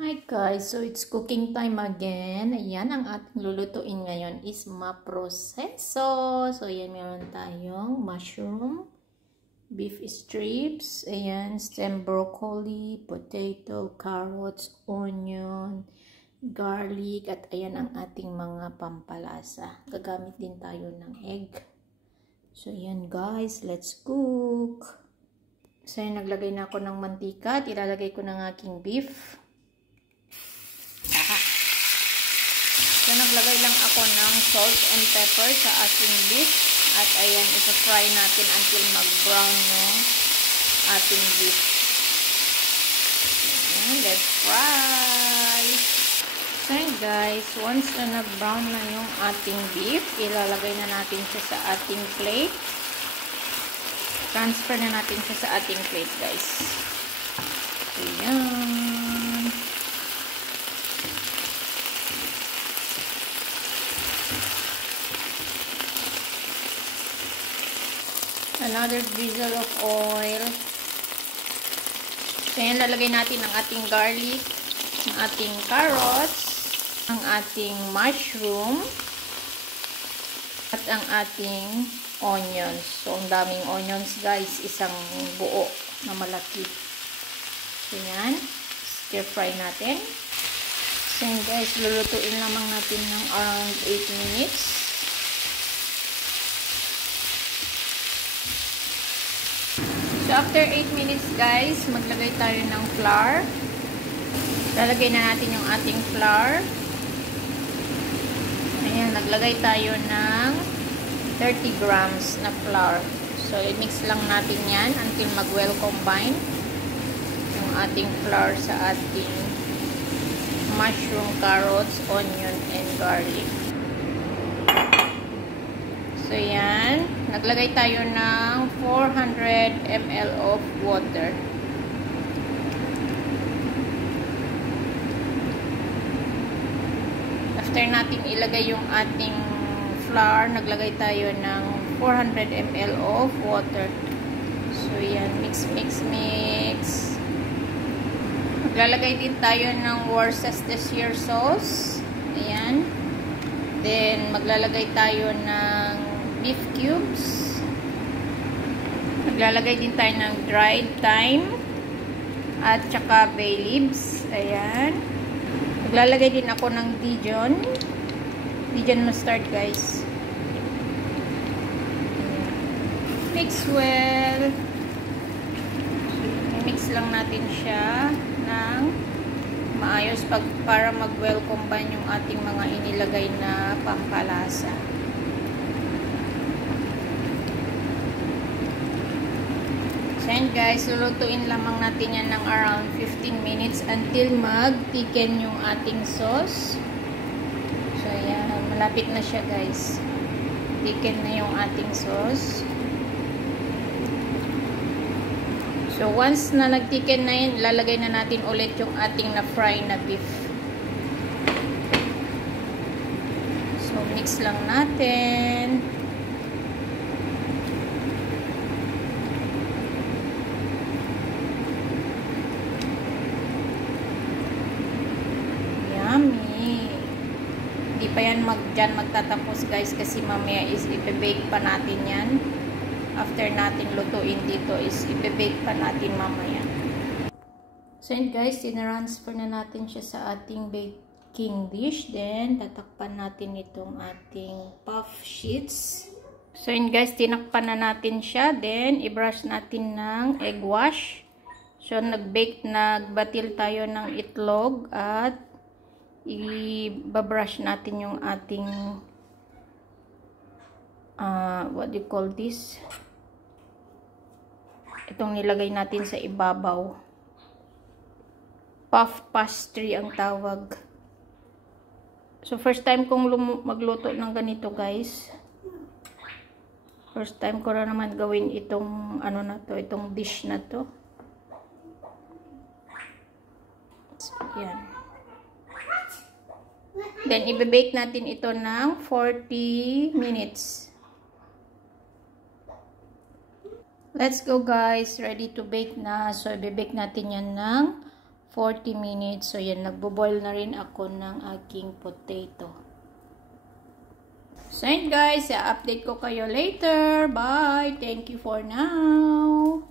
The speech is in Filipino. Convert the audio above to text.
Hi guys, so it's cooking time again. Ayan, ang ating lulutuin ngayon is maproseso. So ayan, meron tayong mushroom, beef strips, ayan, stem broccoli, potato, carrots, onion, garlic, at ayan ang ating mga pampalasa. Gagamit din tayo ng egg. So ayan guys, let's cook. So ayan, naglagay na ako ng mantika at ilalagay ko ng aking beef. So, naglagay lang ako ng salt and pepper sa ating beef. At ayan, isa-fry natin until mag-brown yung ating beef. Ayan, let's fry. So, ayan guys, once na nag-brown na yung ating beef, ilalagay na natin siya sa ating plate. Transfer na natin siya sa ating plate, guys. Ayan. Another drizzle of oil. So, yan, lalagay natin ang ating garlic, ang ating carrots, ang ating mushroom, at ang ating onions. So, ang daming onions, guys. Isang buo na malaki. So, yan. Stir fry natin. So, yan, guys. Lulutuin lamang natin ng around 8 minutes. So, after 8 minutes, guys, maglagay tayo ng flour. Lalagay na natin yung ating flour. Ayan, naglagay tayo ng 30 grams na flour. So, i-mix lang natin yan until mag-well combine yung ating flour sa ating mushroom, carrots, onion, and garlic. So, yan. Naglagay tayo ng 400 ml of water. After natin ilagay yung ating flour, naglagay tayo ng 400 ml of water. So, yan. Mix, mix, mix. Maglalagay din tayo ng Worcestershire sauce. Ayan. Then, maglalagay tayo ng beef cubes. Maglalagay din tayo ng dried thyme at saka bay leaves. Ayan. Maglalagay din ako ng Dijon mustard, guys. Ayan. Mix well. Mix lang natin siya ng maayos para mag-well combine yung ating mga inilagay na pampalasa. And guys, lulutuin lamang natin yan ng around 15 minutes until mag-thicken yung ating sauce. So, yan. Malapit na siya, guys. Thicken na yung ating sauce. So, once na nag-thicken na yun, lalagay na natin ulit yung ating na-fry na beef. So, mix lang natin. Hindi pa yan magtatapos, guys, kasi mamaya is ibe-bake pa natin yan. After natin lutuin dito is ibe-bake pa natin mamaya. So yun guys, tinransfer na natin siya sa ating baking dish. Then tatakpan natin itong ating puff sheets. So yun guys, tinakpan na natin siya. Then i-brush natin ng egg wash. So nagbatil tayo ng itlog at i-brush natin yung ating what do you call this? Itong nilagay natin sa ibabaw. Puff pastry ang tawag. So first time kong magluto ng ganito, guys. First time ko na naman gawin itong ano na to, itong dish na to. So, yan. Then, i-bake natin ito ng 40 minutes. Let's go, guys. Ready to bake na. So, i-bake natin yan ng 40 minutes. So, yan. Nagbo-boil na rin ako ng aking potato. So, yun guys. I-update ko kayo later. Bye! Thank you for now!